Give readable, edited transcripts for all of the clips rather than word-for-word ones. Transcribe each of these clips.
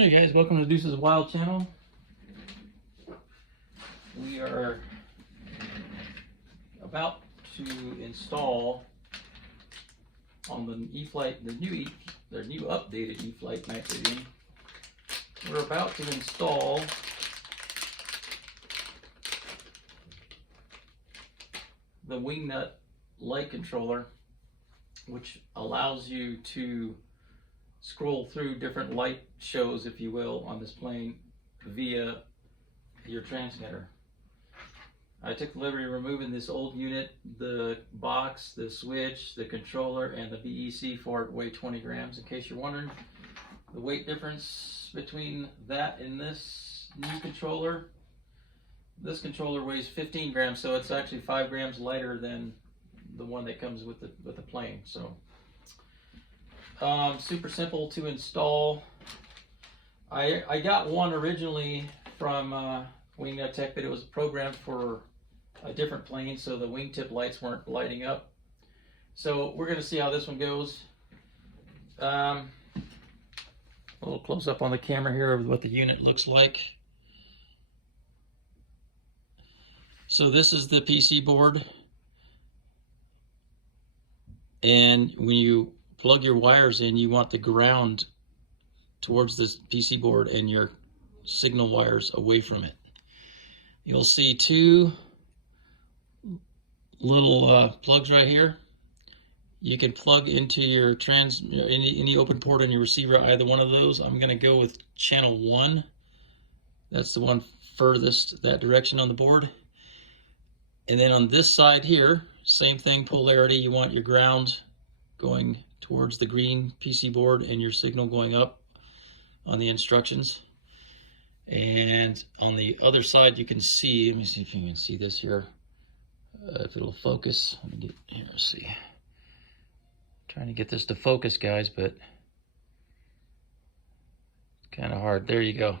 Hey guys, welcome to Deuce's Wild channel. We are about to install on the Eflite, the new updated Eflite Night Radian. We're about to install the Wingnut light controller, which allows you to scroll through different light shows, if you will, on this plane via your transmitter. I took the liberty of removing this old unit, the box, the switch, the controller, and the BEC for it weigh 20 grams. In case you're wondering, the weight difference between that and this new controller, this controller weighs 15 grams, so it's actually 5 grams lighter than the one that comes with the plane. So super simple to install. I got one originally from Wingnut Tech, but it was programmed for a different plane, so the wingtip lights weren't lighting up. So we're going to see how this one goes. A little close up on the camera here of what the unit looks like. So this is the PC board, and when you plug your wires in, you want the ground towards this PC board and your signal wires away from it. You'll see two little plugs right here. You can plug into your any open port on your receiver, either one of those. I'm going to go with channel 1. That's the one furthest that direction on the board. And then on this side here, same thing, polarity. You want your ground going towards the green PC board and your signal going up on the instructions. And on the other side, you can see, let me see if you can see this here, if it'll focus. Let me get here, let's see. Trying to get this to focus, guys, but it's kind of hard. There you go.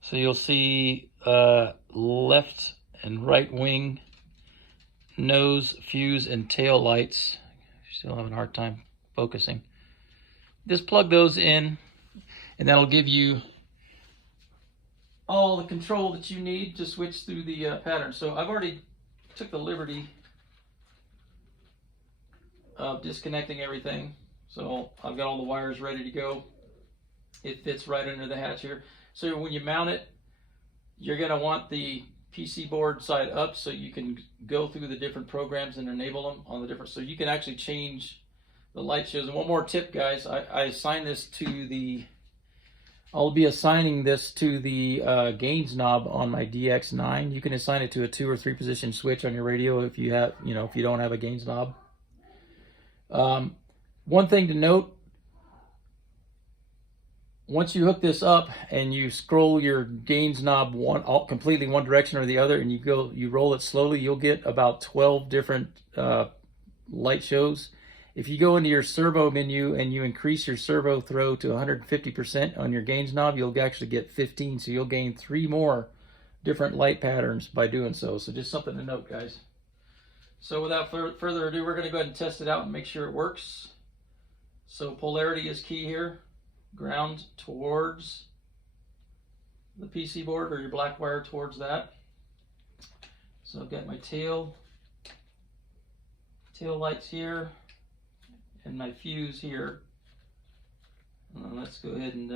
So you'll see left and right wing, nose, fuse, and tail lights. Still having a hard time focusing. Just plug those in, and that'll give you all the control that you need to switch through the pattern. So I've already took the liberty of disconnecting everything. So I've got all the wires ready to go. It fits right under the hatch here. So when you mount it, you're going to want the PC board side up so you can go through the different programs and enable them on the different, so you can actually change the light shows. And one more tip, guys, I assign this to the, I'll be assigning this to the gains knob on my DX9. You can assign it to a 2 or 3 position switch on your radio if you have, if you don't have a gains knob. One thing to note, once you hook this up and you scroll your gains knob completely one direction or the other, and you roll it slowly, you'll get about 12 different light shows. If you go into your servo menu and you increase your servo throw to 150% on your gains knob, you'll actually get 15. So you'll gain 3 more different light patterns by doing so. So just something to note, guys. So without further ado, we're going to go ahead and test it out and make sure it works. So polarity is key here. Ground towards the PC board, or your black wire towards that. So I've got my tail lights here and my fuse here. Let's go ahead and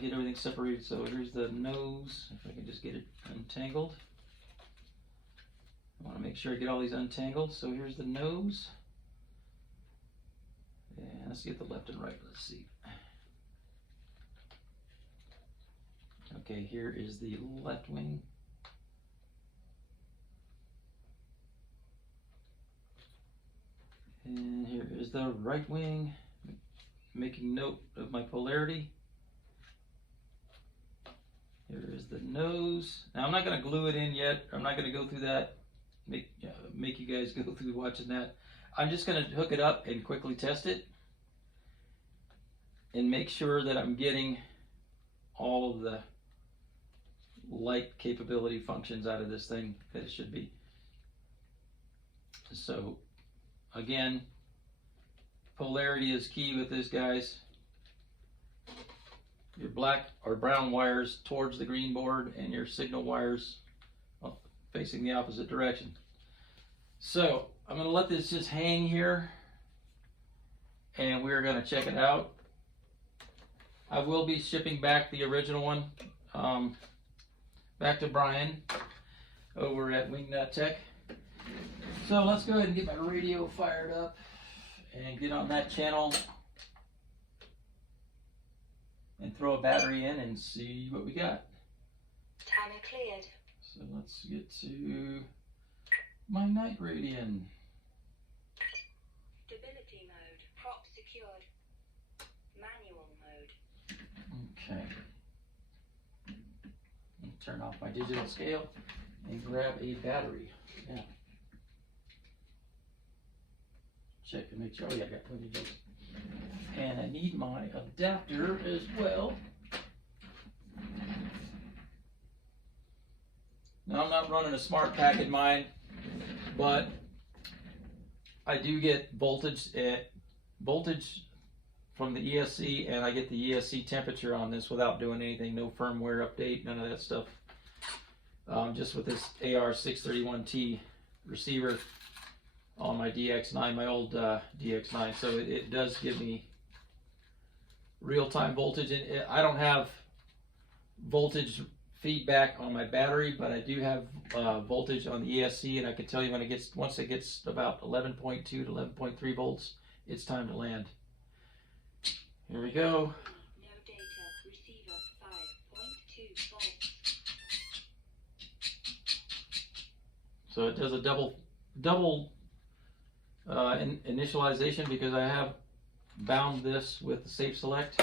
get everything separated. So here's the nose, if I can just get it untangled. I want to make sure I get all these untangled. So here's the nose. And let's get the left and right. Let's see. Okay, here is the left wing. And here is the right wing. Making note of my polarity. Here is the nose. Now I'm not going to glue it in yet. I'm not going to go through that. Make you guys go through watching that. I'm just going to hook it up and quickly test it. And make sure that I'm getting all of the light capability functions out of this thing that it should be. So again, polarity is key with this, guys. your black or brown wires towards the green board and your signal wires facing the opposite direction. So I'm going to let this just hang here and we're going to check it out. I will be shipping back the original one back to Brian over at Wingnut Tech. So let's go ahead and get my radio fired up and get on that channel and throw a battery in and see what we got. Timer cleared. So let's get to my Night Radian. Stability mode. Prop secured. Manual mode. Okay. Turn off my digital scale and grab a battery. Yeah. Check to make sure. Oh yeah, I got plenty of those. And I need my adapter as well. Now I'm not running a smart pack in mine, but I do get voltage from the ESC, and I get the ESC temperature on this without doing anything. No firmware update, none of that stuff. Just with this AR631T receiver on my DX9, my old DX9. So it does give me real-time voltage, and I don't have voltage feedback on my battery, but I do have voltage on the ESC, and I can tell you when once it gets about 11.2 to 11.3 volts, it's time to land. Here we go. No data. Receiver 5.2 volts. So it does a double initialization because I have bound this with the Safe Select.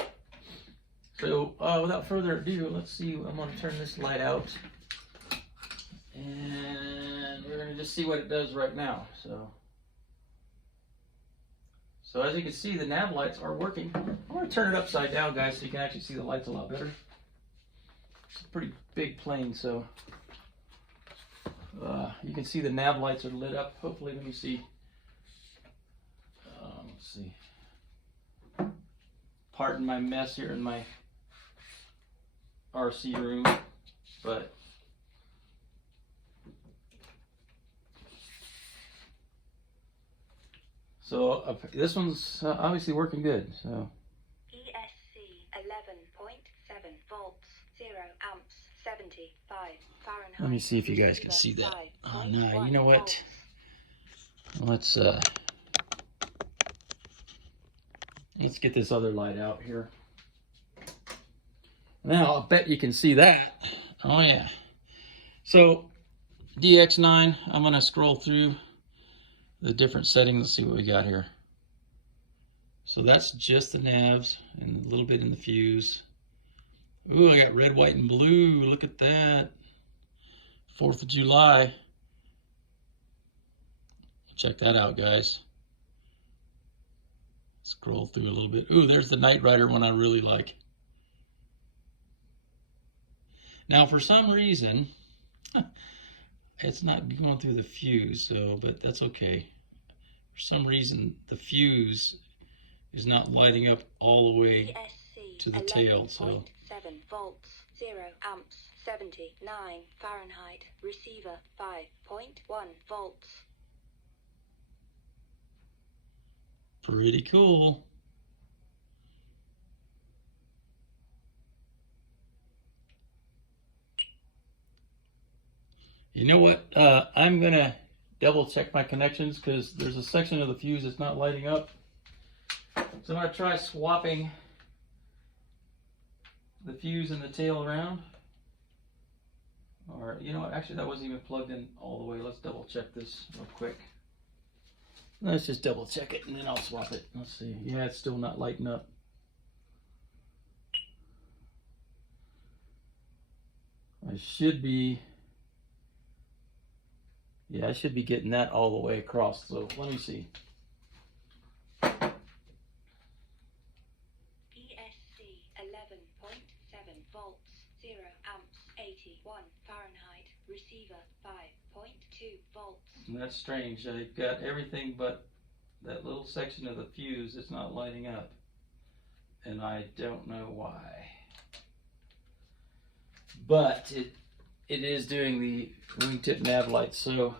So without further ado, let's see. I'm going to turn this light out, and we're going to just see what it does right now. So as you can see, the nav lights are working. I'm going to turn it upside down, guys, so you can actually see the lights a lot better. It's a pretty big plane, so you can see the nav lights are lit up. Hopefully, let me see. Let's see. Pardon my mess here in my RC room, but so this one's obviously working good. So ESC 11.7 volts, 0 amps, 75 Fahrenheit. let me see if you guys can see that. Oh no, you know what? Let's get this other light out here. Now, I'll bet you can see that. Oh, yeah. So, DX9, I'm going to scroll through the different settings. Let's see what we got here. So, that's just the navs and a little bit in the fuse. Ooh, I got red, white, and blue. Look at that. 4th of July. Check that out, guys. Scroll through a little bit. Ooh, there's the Knight Rider one I really like. Now, for some reason, it's not going through the fuse, but that's okay. For some reason, the fuse is not lighting up all the way to the tail. So 7 volts, 0 amps, 79 Fahrenheit. Receiver 5.1 volts. pretty cool. You know what? I'm going to double check my connections because there's a section of the fuse that's not lighting up. So I'm going to try swapping the fuse and the tail around. Or, you know what? Actually, that wasn't even plugged in all the way. Let's double check this real quick. Let's just double check it and then I'll swap it. Let's see. Yeah, it's still not lighting up. I should be... Yeah, I should be getting that all the way across. So let me see. ESC 11.7 volts, 0 amps, 81 Fahrenheit. Receiver 5.2 volts. And that's strange. I've got everything but that little section of the fuse that's not lighting up. And I don't know why. but it is doing the wingtip nav lights. So,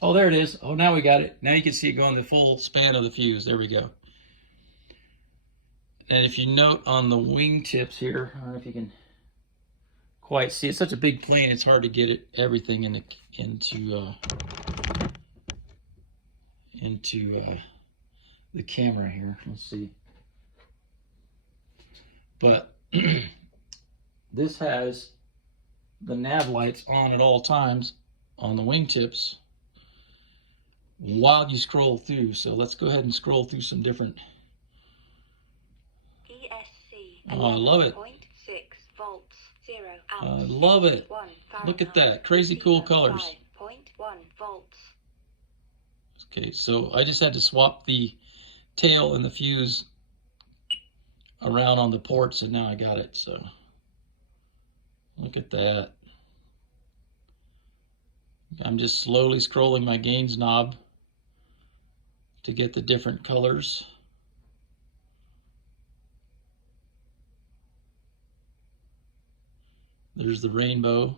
oh, there it is. Oh, now we got it. Now you can see it going the full span of the fuse. There we go. And if you note on the wingtips here, I don't know if you can quite see. It's such a big plane, it's hard to get it everything into the camera here. Let's see. But this has the nav lights on at all times on the wingtips while you scroll through. So let's go ahead and scroll through some different. Oh, I love it. 6 volts, 0 I amps, love it. 1 Look at that. Crazy cool colors. 5.1 volts. Okay, so I just had to swap the tail and the fuse around on the ports, and now I got it. So look at that. I'm just slowly scrolling my gains knob to get the different colors. There's the rainbow.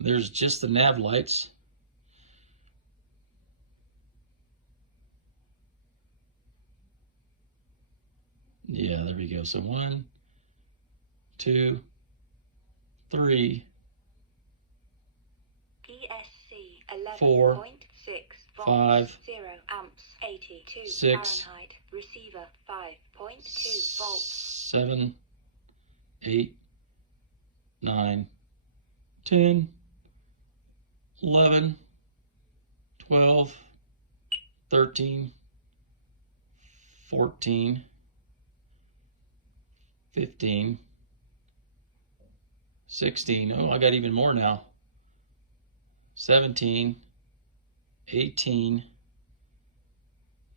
There's just the nav lights. Yeah, there we go. So 1, 2, 3, ESC 4, 11.6 volts, 5, 0 amps, 82 6, Fahrenheit. Receiver 5.2 volts. 7, 8, 9, 10, 11, 12, 13, 14, 15, 16. Oh, I got even more now. 17, 18,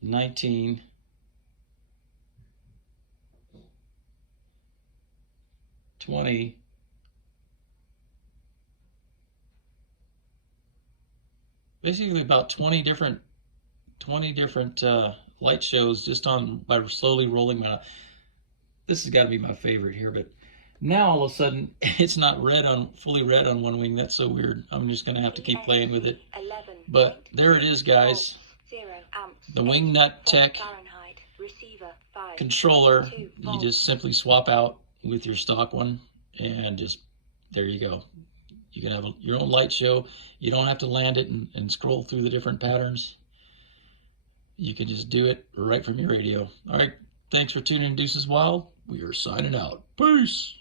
19, 20, basically about 20 different light shows just by slowly rolling my. This has got to be my favorite here, but now all of a sudden it's not fully red on one wing. That's so weird. I'm just gonna have to keep playing with it. But there it is, guys. The Wingnut Tech controller. You just simply swap out with your stock one, and just there you go. You can have your own light show. You don't have to land it and scroll through the different patterns. You can just do it right from your radio. All right, thanks for tuning in, Deuces Wild. We are signing out. Peace.